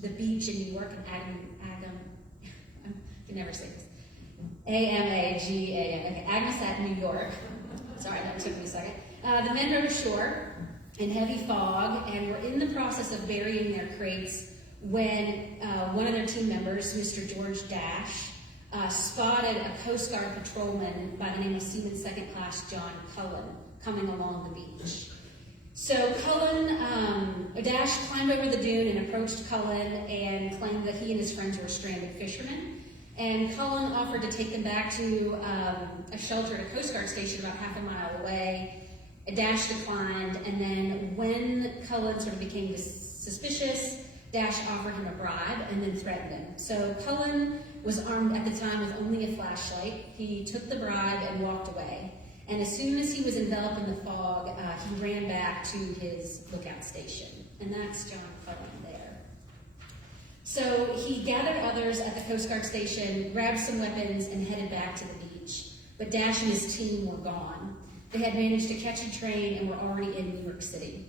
the beach in New York Agnesat, New York. Sorry, that took me a second. The men rode ashore in heavy fog and were in the process of burying their crates when one of their team members, Mr. George Dash, spotted a Coast Guard patrolman by the name of Seaman Second Class John Cullen coming along the beach. So Cullen Dash climbed over the dune and approached Cullen and claimed that he and his friends were stranded fishermen. And Cullen offered to take them back to a shelter at a Coast Guard station about half a mile away. Dash declined, and then when Cullen sort of became suspicious, Dash offered him a bribe and then threatened him. So Cullen was armed at the time with only a flashlight. He took the bribe and walked away. And as soon as he was enveloped in the fog, he ran back to his lookout station. And that's John Cullen there. So he gathered others at the Coast Guard station, grabbed some weapons, and headed back to the beach. But Dash and his team were gone. They had managed to catch a train and were already in New York City.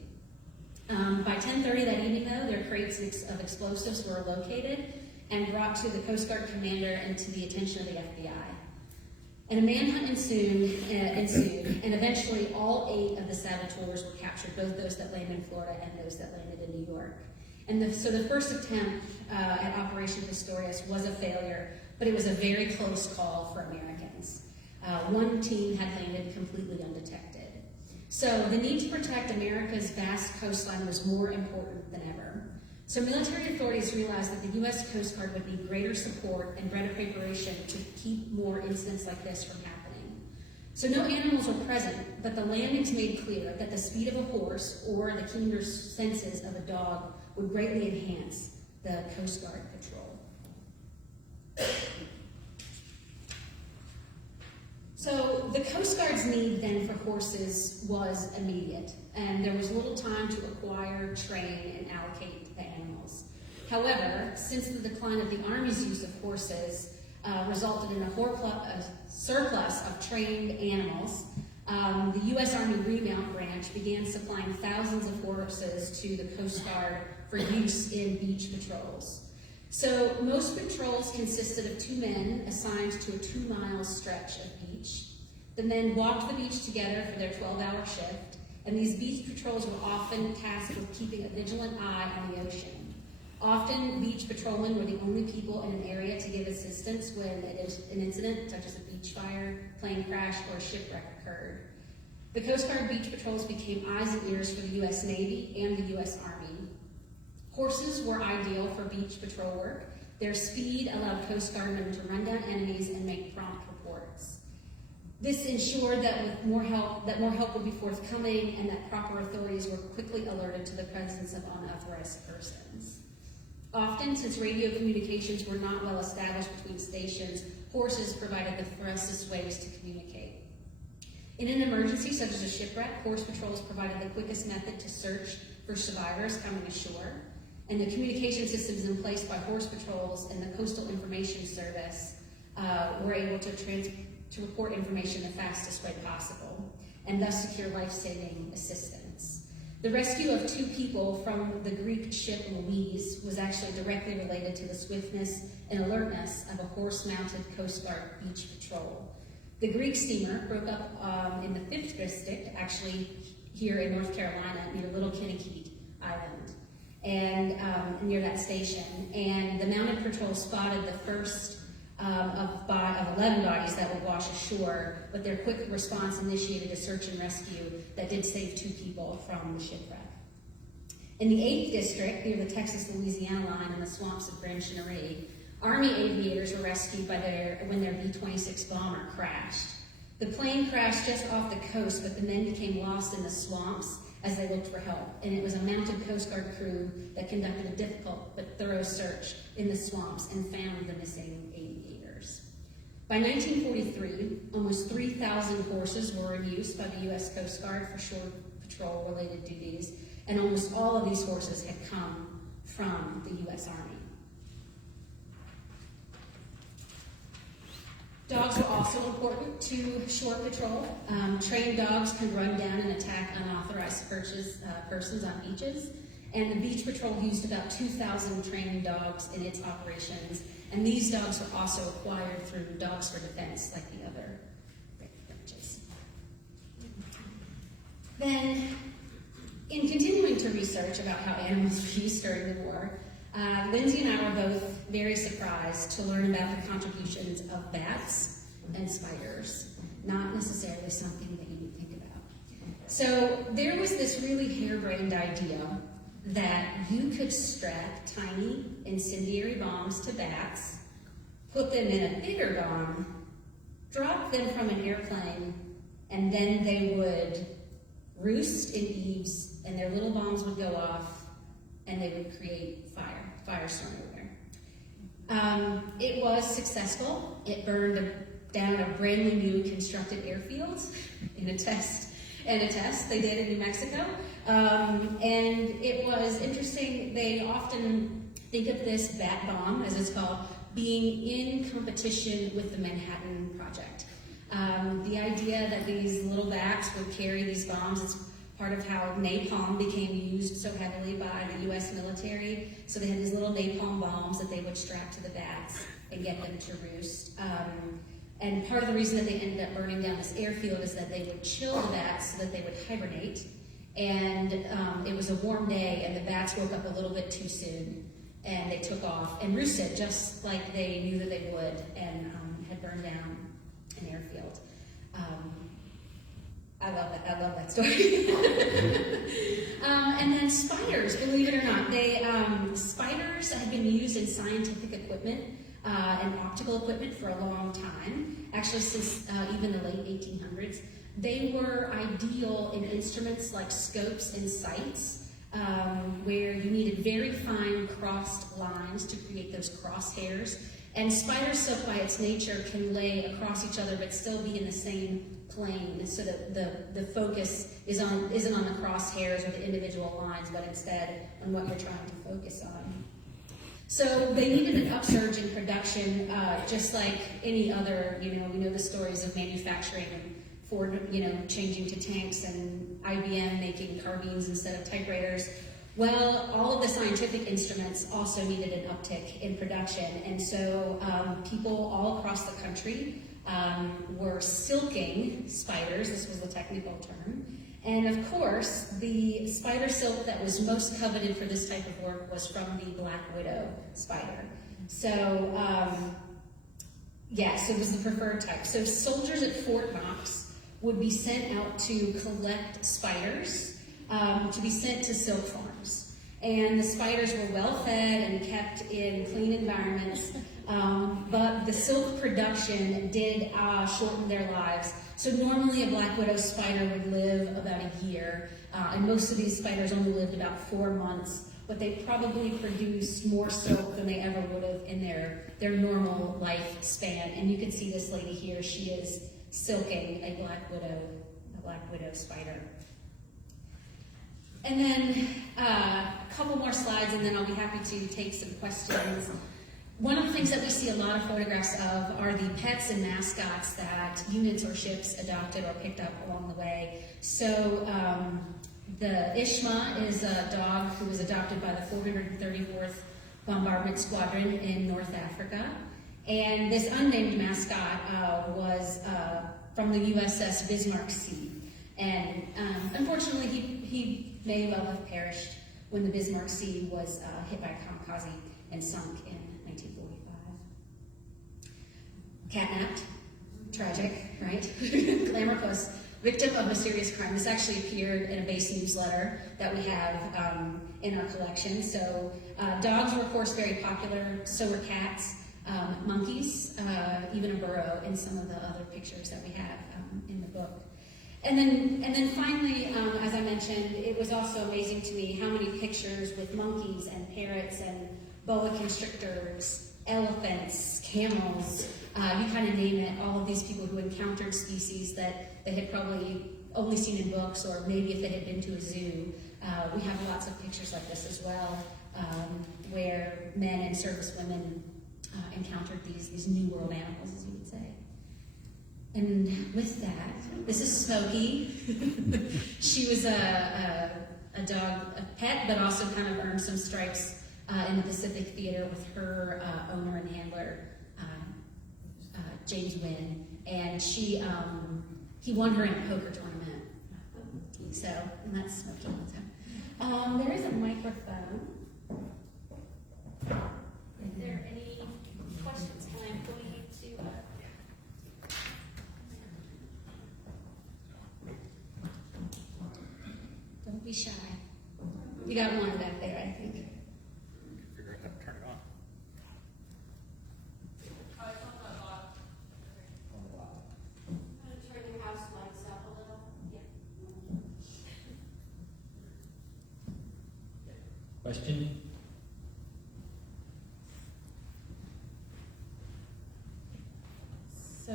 By 10:30 that evening, though, their crates of explosives were located and brought to the Coast Guard commander and to the attention of the FBI. And a manhunt ensued, and eventually all 8 of the saboteurs were captured, both those that landed in Florida and those that landed in New York. And so the first attempt at Operation Pistorius was a failure, but it was a very close call for Americans. One team had landed completely undetected. So the need to protect America's vast coastline was more important than ever. So military authorities realized that the U.S. Coast Guard would need greater support and greater preparation to keep more incidents like this from happening. So no animals were present, but the landings made clear that the speed of a horse or the keener senses of a dog would greatly enhance the Coast Guard patrol. So the Coast Guard's need then for horses was immediate, and there was little time to acquire, train, and allocate the animals. However, since the decline of the Army's use of horses resulted in a surplus of trained animals, the U.S. Army Remount Branch began supplying thousands of horses to the Coast Guard for use in beach patrols. So most patrols consisted of 2 men assigned to a 2-mile stretch of beach. The men walked the beach together for their 12-hour shift, and these beach patrols were often tasked with keeping a vigilant eye on the ocean. Often, beach patrolmen were the only people in an area to give assistance when an incident, such as a beach fire, plane crash, or a shipwreck occurred. The Coast Guard beach patrols became eyes and ears for the U.S. Navy and the U.S. Army. Horses were ideal for beach patrol work. Their speed allowed Coast Guardmen to run down enemies and make prompt reports. This ensured that more help would be forthcoming and that proper authorities were quickly alerted to the presence of unauthorized persons. Often, since radio communications were not well established between stations, horses provided the fastest ways to communicate. In an emergency such as a shipwreck, horse patrols provided the quickest method to search for survivors coming ashore. And the communication systems in place by horse patrols and the Coastal Information Service were able to report information the fastest way possible, and thus secure life-saving assistance. The rescue of 2 people from the Greek ship Louise was actually directly related to the swiftness and alertness of a horse-mounted Coast Guard beach patrol. The Greek steamer broke up in the 5th District, actually here in North Carolina, near Little Kinnikeet Island, and near that station. And the mounted patrol spotted the first of 11 bodies that would wash ashore, but their quick response initiated a search and rescue that did save 2 people from the shipwreck. In the 8th District, near the Texas-Louisiana line in the swamps of Grand Chenery, Army aviators were rescued when their B-26 bomber crashed. The plane crashed just off the coast, but the men became lost in the swamps as they looked for help, and it was a mounted Coast Guard crew that conducted a difficult but thorough search in the swamps and found the missing aviators. By 1943, almost 3,000 horses were in use by the U.S. Coast Guard for shore patrol-related duties, and almost all of these horses had come from the U.S. Army. Dogs were also important to shore patrol. Trained dogs could run down and attack unauthorized persons on beaches, and the beach patrol used about 2,000 trained dogs in its operations, and these dogs were also acquired through Dogs for Defense, like the other branches. Then, in continuing to research about how animals were used during the war, Lindsay and I were both very surprised to learn about the contributions of bats and spiders, not necessarily something that you would think about. So there was this really harebrained idea that you could strap tiny incendiary bombs to bats, put them in a bigger bomb, drop them from an airplane, and then they would roost in eaves, and their little bombs would go off, and they would create firestorm everywhere. It was successful. It burned down a brand new constructed airfield in a test they did in New Mexico. And it was interesting. They often think of this bat bomb, as it's called, being in competition with the Manhattan Project. The idea that these little bats would carry these bombs is part of how napalm became used so heavily by the U.S. military. So they had these little napalm bombs that they would strap to the bats and get them to roost. And part of the reason that they ended up burning down this airfield is that they would chill the bats so that they would hibernate. And it was a warm day, and the bats woke up a little bit too soon, and they took off and roosted just like they knew that they would, and had burned down an airfield. I love that story. And then spiders, believe it or not, spiders have been used in scientific equipment and optical equipment for a long time, actually since even the late 1800s. They were ideal in instruments like scopes and sights, where you needed very fine crossed lines to create those crosshairs. And spider silk, by its nature, can lay across each other but still be in the same plane, so that the focus isn't on the crosshairs or the individual lines, but instead on what you're trying to focus on. So they needed an upsurge in production, just like any other, we know the stories of manufacturing and Ford, changing to tanks, and IBM making carbines instead of typewriters. Well, all of the scientific instruments also needed an uptick in production, and so people all across the country were silking spiders. This was the technical term. And of course, the spider silk that was most coveted for this type of work was from the black widow spider. So, so it was the preferred type. So soldiers at Fort Knox would be sent out to collect spiders to be sent to silk farms. And the spiders were well fed and kept in clean environments, but the silk production did shorten their lives. So normally a black widow spider would live about a year, and most of these spiders only lived about 4 months, but they probably produced more silk than they ever would have in their normal lifespan. And you can see this lady here, she is silking a black widow spider. And then a couple more slides, and then I'll be happy to take some questions. One of the things that we see a lot of photographs of are the pets and mascots that units or ships adopted or picked up along the way. So the Ishma is a dog who was adopted by the 434th Bombardment Squadron in North Africa. And this unnamed mascot was from the USS Bismarck Sea. And unfortunately, he may well have perished when the Bismarck Sea was hit by a kamikaze and sunk in 1945. Catnapped, tragic, right? Glamour Puss, victim of mysterious crime. This actually appeared in a base newsletter that we have in our collection. So dogs were, of course, very popular. So were cats, monkeys, even a burrow in some of the other pictures that we have in the book. And then finally, as I mentioned, it was also amazing to me how many pictures with monkeys and parrots and boa constrictors, elephants, camels, you kind of name it, all of these people who encountered species that they had probably only seen in books, or maybe if they had been to a zoo. We have lots of pictures like this as well, where men and service women encountered these New World animals, as you would say. And with that, this is Smokey. She was a dog, a pet, but also kind of earned some stripes in the Pacific Theater with her owner and handler, James Wynn. And he won her in a poker tournament. So, and that's Smokey. So, there is a microphone. Is there any questions? Can I point you to? Don't be shy. You got one back there, I think. Figure out how to turn it on. Turn your house lights up a little. Yeah. Question? So,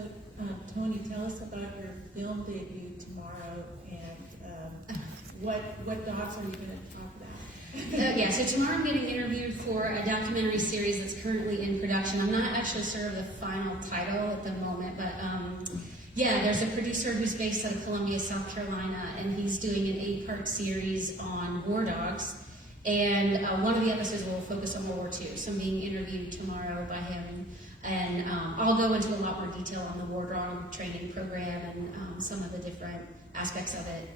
Toni, tell us about your film debut tomorrow, and what dogs are you going to talk about? Yeah, so tomorrow I'm getting interviewed for a documentary series that's currently in production. I'm not actually sure of the final title at the moment, but yeah, there's a producer who's based out of Columbia, South Carolina, and he's doing an 8-part series on war dogs. And one of the episodes will focus on World War II. So I'm being interviewed tomorrow by him. And I'll go into a lot more detail on the war dog training program and some of the different aspects of it.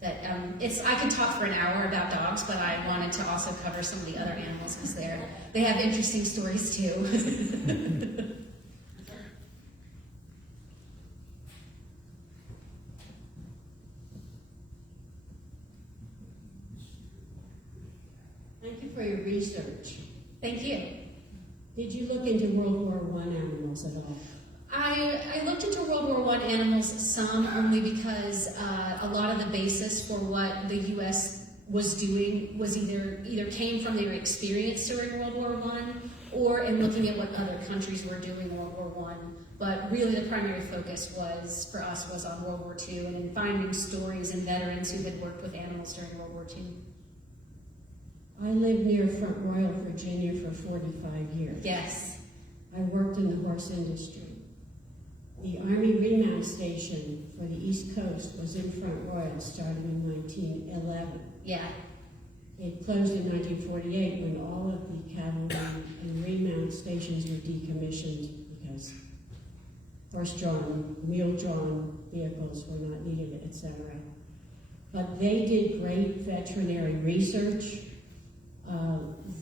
That I could talk for an hour about dogs, but I wanted to also cover some of the other animals because they have interesting stories too. Thank you for your research. Thank you. Did you look into World War I animals at all? I looked into World War I animals some only because a lot of the basis for what the U.S. was doing was either came from their experience during World War I or in looking at what other countries were doing in World War I. But really the primary focus for us was on World War II and in finding stories and veterans who had worked with animals during World War II. I lived near Front Royal, Virginia for 45 years. Yes. I worked in the horse industry. The Army remount station for the East Coast was in Front Royal, starting in 1911. Yeah. It closed in 1948 when all of the cavalry and remount stations were decommissioned because horse-drawn, mule-drawn vehicles were not needed, etc. But they did great veterinary research.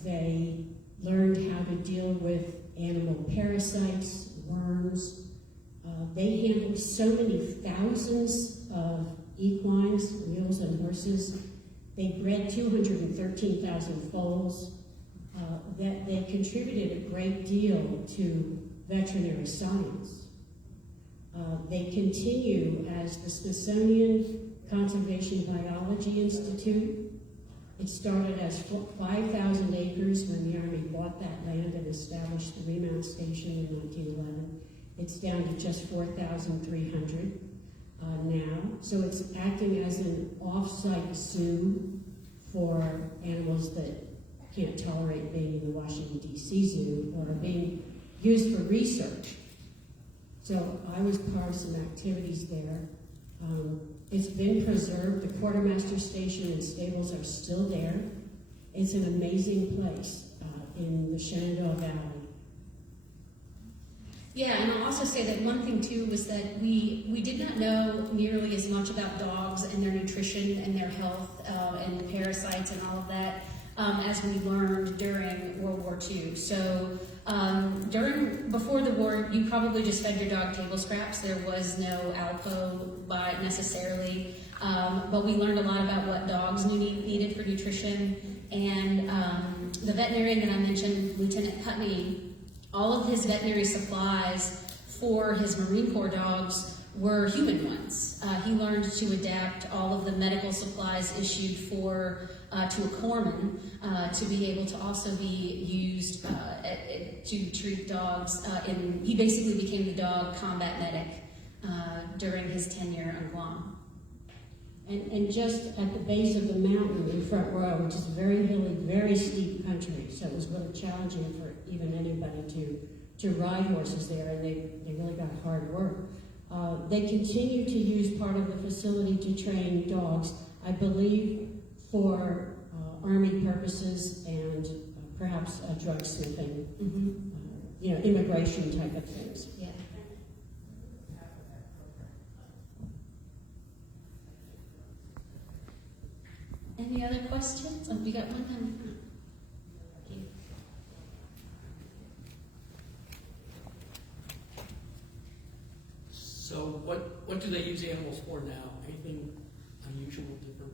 They learned how to deal with animal parasites, worms. They handled so many thousands of equines, mules and horses. They bred 213,000 foals. That they contributed a great deal to veterinary science. They continue as the Smithsonian Conservation Biology Institute. It started as 5,000 acres when the Army bought that land and established the remount station in 1911. It's down to just 4,300 now. So it's acting as an off-site zoo for animals that can't tolerate being in the Washington D.C. zoo or are being used for research. So I was part of some activities there. It's been preserved. The quartermaster station and stables are still there. It's an amazing place in the Shenandoah Valley. Yeah, and I'll also say that one thing too was that we did not know nearly as much about dogs and their nutrition and their health and parasites and all of that as we learned during World War II. So before the war, you probably just fed your dog table scraps. There was no Alpo by necessarily, but we learned a lot about what dogs needed for nutrition. And the veterinarian that I mentioned, Lieutenant Putney, all of his veterinary supplies for his Marine Corps dogs were human ones. He learned to adapt all of the medical supplies issued to a corpsman to be able to also be used to treat dogs. He basically became the dog combat medic during his tenure on Guam. And just at the base of the mountain in Front Royal, which is a very hilly, very steep country, so it was really challenging for even anybody to ride horses there, and they really got hard work. They continue to use part of the facility to train dogs, I believe, for Army purposes and perhaps drug sniffing, immigration type of things. Yeah. Any other questions? Oh, we got one down the front. Thank you. So what do they use animals for now? Anything unusual, different?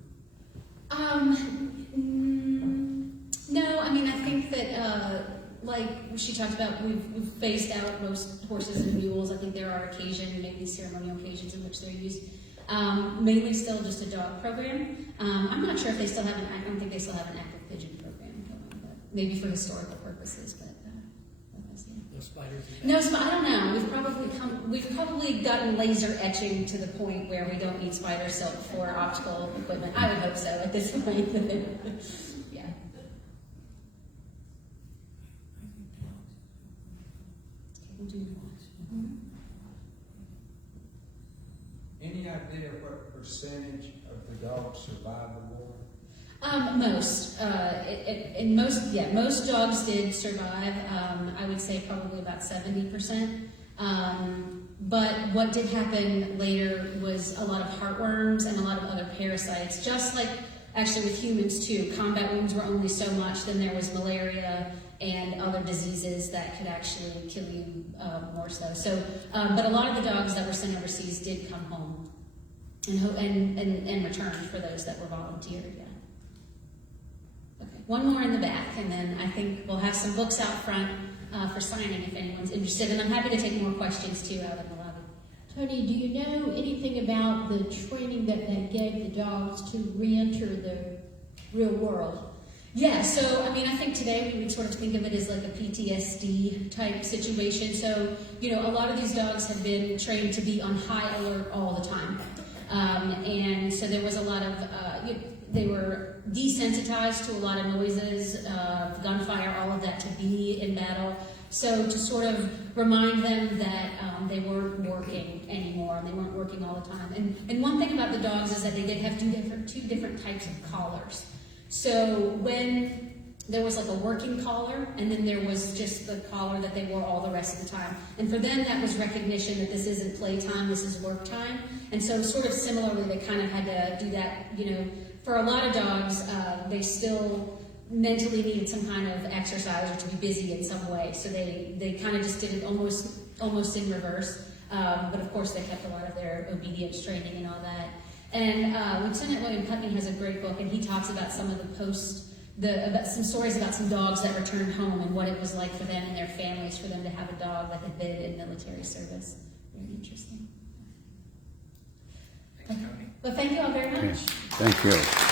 like she talked about, we've phased out most horses and mules. I think there are maybe ceremonial occasions in which they're used. Mainly still just a dog program. I'm not sure if they still have I don't think they still have an active pigeon program going, but maybe for historical purposes, but we'll see. No spiders? No, I don't know. We've probably gotten laser etching to the point where we don't need spider silk for optical equipment. I would hope so at this point. Yeah. Any idea what percentage of the dogs survived the war? Most dogs did survive. I would say probably about 70%. But what did happen later was a lot of heartworms and a lot of other parasites, just like actually with humans too. Combat wounds were only so much, then there was malaria and other diseases that could actually kill you more so. But a lot of the dogs that were sent overseas did come home and returned for those that were volunteered, yeah. Okay, one more in the back, and then I think we'll have some books out front for signing if anyone's interested, and I'm happy to take more questions too out in the lobby. Toni, do you know anything about the training that they gave the dogs to re-enter the real world? Yeah, so I think today we would sort of think of it as like a PTSD type situation. So, a lot of these dogs have been trained to be on high alert all the time. And so there was a lot of, they were desensitized to a lot of noises, gunfire, all of that to be in battle. So to sort of remind them that they weren't working anymore, and they weren't working all the time. And one thing about the dogs is that they did have two different types of collars. So when there was like a working collar, and then there was just the collar that they wore all the rest of the time. And for them, that was recognition that this isn't playtime, this is work time. And so sort of similarly, they kind of had to do that, for a lot of dogs, they still mentally needed some kind of exercise or to be busy in some way. So they kind of just did it almost in reverse. But of course, they kept a lot of their obedience training and all that. And Lieutenant William Putney has a great book, and he talks about some of about some stories about some dogs that returned home and what it was like for them and their families for them to have a dog that had been in military service. Very interesting. Thank you, Toni. Well, thank you all very much. Thank you.